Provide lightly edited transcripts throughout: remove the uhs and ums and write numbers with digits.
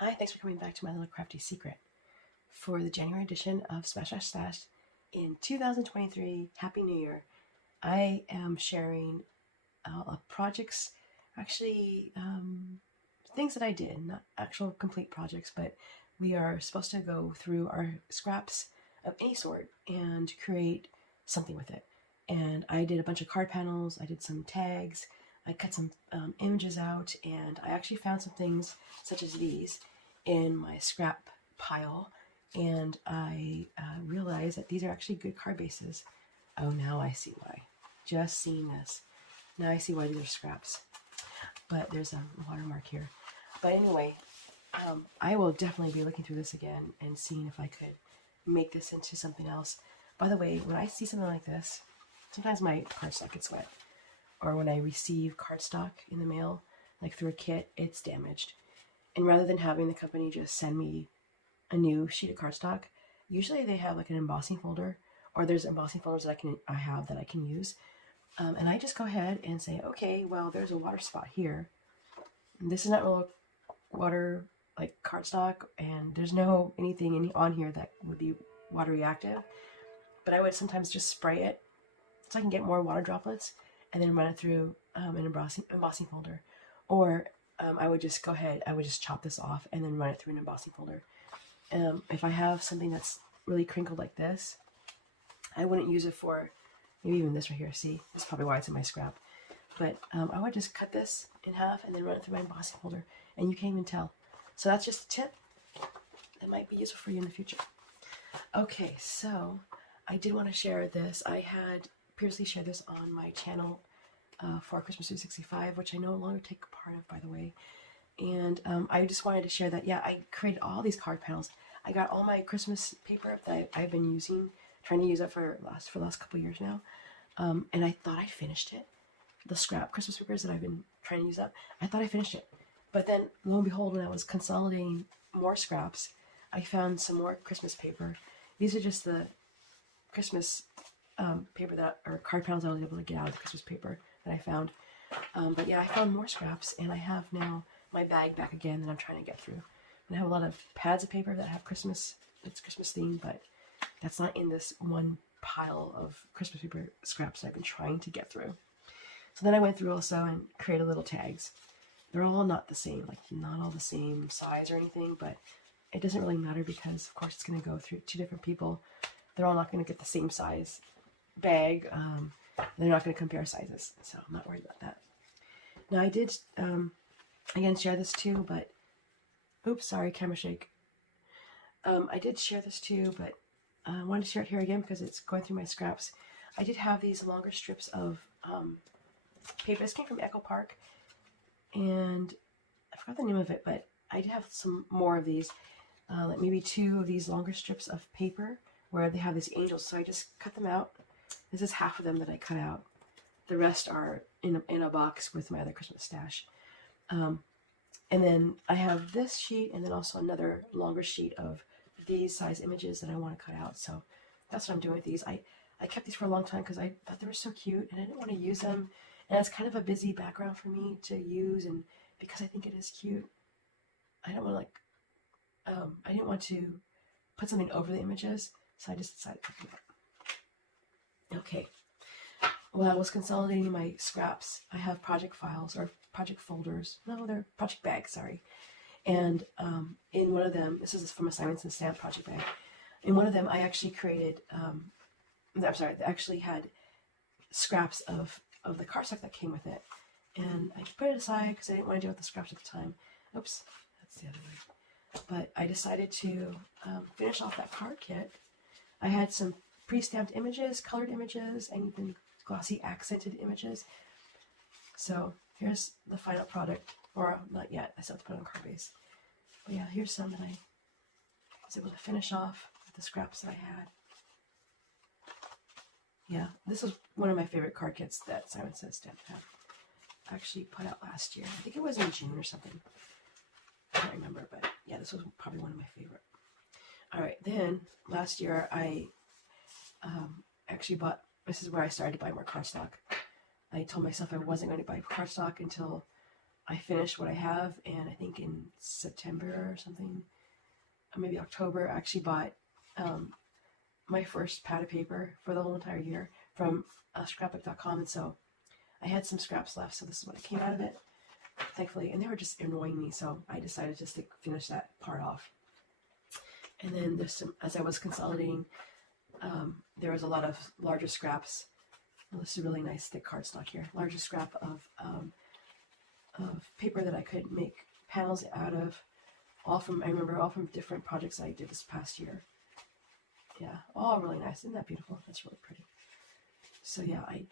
Hi, thanks for coming back to my little crafty secret. For the January edition of Smash Dash Stash in 2023, Happy New Year, I am sharing projects, actually, things that I did, not actual complete projects, but we are supposed to go through our scraps of any sort and create something with it. And I did a bunch of card panels, I did some tags, I cut some images out, and I actually found some things such as these in my scrap pile. And I realized that these are actually good card bases. Oh, now I see why. Just seeing this. Now I see why these are scraps. But there's a watermark here. But anyway, I will definitely be looking through this again and seeing if I could make this into something else. By the way, when I see something like this, sometimes my cardstock gets wet. Or when I receive cardstock in the mail, like through a kit, it's damaged. And rather than having the company just send me a new sheet of cardstock, usually they have like an embossing folder, or there's embossing folders that I have that I can use. And I just go ahead and say, okay, well, there's a water spot here. This is not real water like cardstock, and there's no anything on here that would be water reactive. But I would sometimes just spray it so I can get more water droplets, and then run it through an embossing folder. Or I would just go ahead, I would just chop this off and then run it through an embossing folder. If I have something that's really crinkled like this, I wouldn't use it for, maybe even this right here, see? This is probably why it's in my scrap. But I would just cut this in half and then run it through my embossing folder, and you can't even tell. So that's just a tip that might be useful for you in the future. Okay, so I did want to share this. I had previously shared this on my channel for Christmas 365, which I no longer take part of, by the way. And I just wanted to share that, yeah, I created all these card panels. I got all my Christmas paper that I've been using, trying to use it for the last couple years now. And I thought I finished it. The scrap Christmas papers that I've been trying to use up, I thought I finished it. But then, lo and behold, when I was consolidating more scraps, I found some more Christmas paper. These are just the Christmas paper or card panels I was able to get out of the Christmas paper that I found. But yeah, I found more scraps, and I have now my bag back again that I'm trying to get through. And I have a lot of pads of paper that have it's Christmas themed, but that's not in this one pile of Christmas paper scraps that I've been trying to get through. So then I went through also and created little tags. They're all not the same, like not all the same size or anything, but it doesn't really matter because of course it's going to go through 2 different people. They're all not going to get the same size bag. They're not going to compare sizes, so I'm not worried about that. Now I did, again, share this too, but, oops, sorry, camera shake. I did share this too, but I wanted to share it here again because it's going through my scraps. I did have these longer strips of paper. This came from Echo Park, and I forgot the name of it, but I did have some more of these, like maybe 2 of these longer strips of paper where they have these angels. So I just cut them out. This is half of them that I cut out. The rest are in a box with my other Christmas stash. And then I have this sheet and then also another longer sheet of these size images that I want to cut out. So that's what I'm doing with these. I kept these for a long time because I thought they were so cute and I didn't want to use them. And it's kind of a busy background for me to use, and because I think it is cute, I don't want to I didn't want to put something over the images, so I just decided to do that. Okay. While I was consolidating my scraps, I have project files or project folders. No, they're project bags, sorry. And in one of them, this is from a Simons and Stamp project bag. In one of them, I actually created, they actually had scraps of the cardstock that came with it. And I put it aside because I didn't want to deal with the scraps at the time. Oops, that's the other way. But I decided to finish off that card kit. I had some pre-stamped images, colored images, and even glossy accented images. So here's the final product, or not yet, I still have to put it on card base. But yeah, here's some that I was able to finish off with the scraps that I had. Yeah, this was one of my favorite card kits that Simon Says Stamp had actually put out last year. I think it was in June or something. I don't remember, but yeah, this was probably one of my favorite. Alright, then last year I actually bought, this is where I started to buy more cardstock. I told myself I wasn't going to buy cardstock until I finished what I have, and I think in September or something, or maybe October, I actually bought my first pad of paper for the whole entire year from scrapbook.com, and so I had some scraps left, so this is what came out of it, thankfully, and they were just annoying me, so I decided just to finish that part off. And then there's some, as I was consolidating, there was a lot of larger scraps. Well, this is a really nice thick cardstock here. Larger scrap of paper that I could make panels out of. I remember all from different projects I did this past year. Yeah, all really nice. Isn't that beautiful? That's really pretty. So yeah, I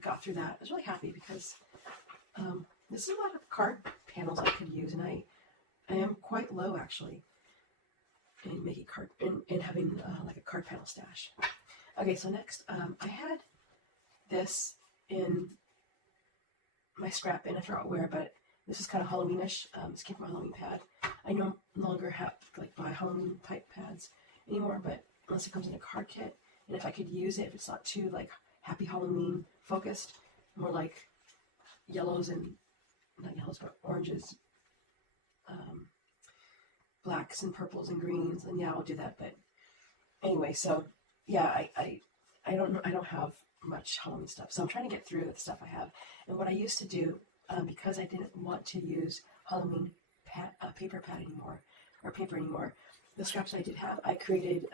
got through that. I was really happy because this is a lot of card panels I could use, and I am quite low actually in making card and having like a card panel stash. Okay, so next I had this in my scrap, and I forgot where, but this is kind of Halloweenish. This came from a Halloween pad. I no longer have buy Halloween type pads anymore, but unless it comes in a card kit, and if I could use it, if it's not too like Happy Halloween focused, more like yellows and not yellows but oranges, blacks and purples and greens, and yeah, I'll do that. But anyway, so yeah, I don't have much Halloween stuff, so I'm trying to get through the stuff I have. And what I used to do, because I didn't want to use Halloween paper pad anymore, or paper anymore, the scraps I did have, I created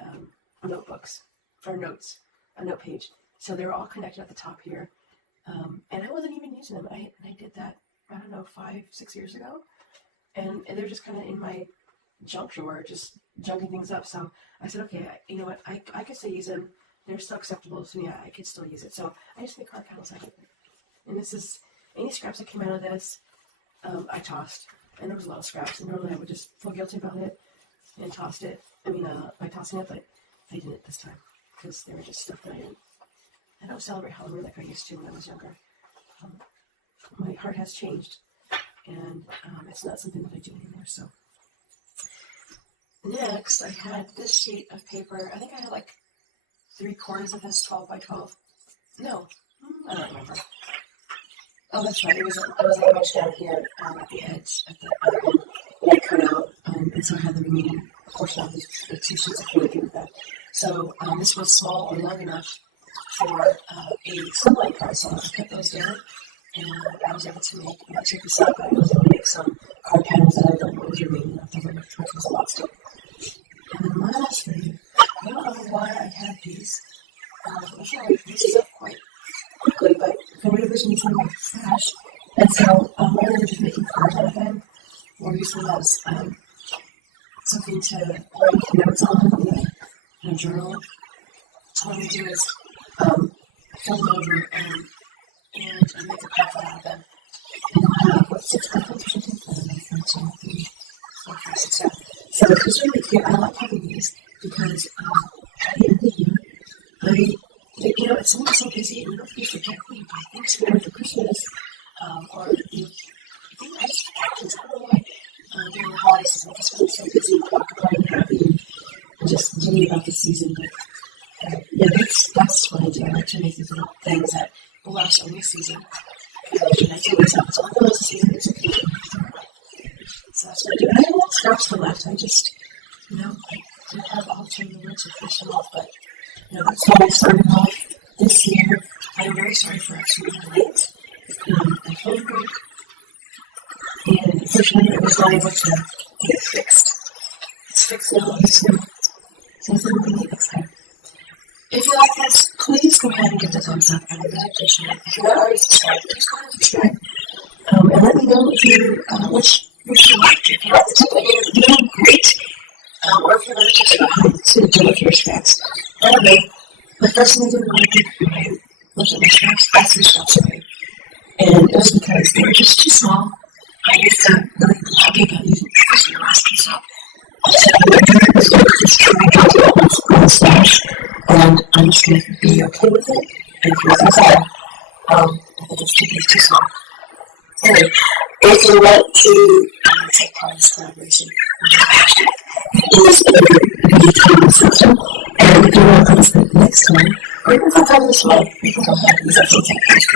notebooks for notes, a note page. So they were all connected at the top here, and I wasn't even using them. I did that, I don't know, 5-6 years ago, and they're just kind of in my junk drawer, just junking things up. So I said, okay, you know what, I could still use them. They're still acceptable, so yeah, I could still use it. So I just make card panels out of it. And this is, any scraps that came out of this, I tossed. And there was a lot of scraps, and normally I would just feel guilty about it and tossed it. By tossing it, but I didn't this time, because they were just stuff that I don't celebrate Halloween like I used to when I was younger. My heart has changed, and it's not something that I do anymore, so. Next, I had this sheet of paper. I think I had like 3/4 of this 12 by 12. No, I don't remember. Oh, that's right. It was a much down here at the edge, at the other end, that I cut out, and so I had the remaining portion of the 2 sheets of paper with that. So this was small or long enough for a sunlight card, so I cut those down, and I was able to make, check this out, but I was able to make some card panels that I don't know what was remaining left over, which was a lot still. And then lastly, I don't know why I had these. I feel like this is up quite quickly, but for whatever reason, these were my stash. And so rather than just making cards out of them, or using them as something to write notes on in a journal, what I'm going to do is fold them over and make a packet out of them. And I'll have, 6 packets or something? I don't know, 1, 2, 3, 4, 5, 6, 7. So it's really cute. I like having these because at the end of the year, it's always so busy, and you forget when you buy things for Christmas, or I just forget things. I don't know why during the holiday season, I just feel so busy, occupied, and happy, and just dreaming about the season. But yeah, that's what I do. I like to make these little things that will last only a season. And I do always have so the season is okay. So that's what I do. And I have a lot of scraps still left. I just, I don't have all 10 minutes to finish them off, but that's how I started off this year. I'm very sorry for actually being late. I phone broke, and unfortunately I was not able to get it fixed. It's fixed now, obviously, so it's going to be next time. If you like this, please go ahead and give it a thumbs up. I would really appreciate it. If you're not already subscribed, please go ahead and subscribe. And let me know if you, which you liked. If you like the tip I gave at the beginning, great. Or if you're going to check out how to do with your scraps. By the way, the first thing I did when I looked at my scraps, I threw scraps away. And it was because they were just too small. I used to really be happy about using the last piece up. So what I'm doing is just trying to do it on stash, and I'm just going to be okay with it and throw things out. I think it's too small. Anyway, if you want to take part in this collaboration, it is a video system, and if you want to listen next time, or even sometime this month, you can go ahead and use that same technique.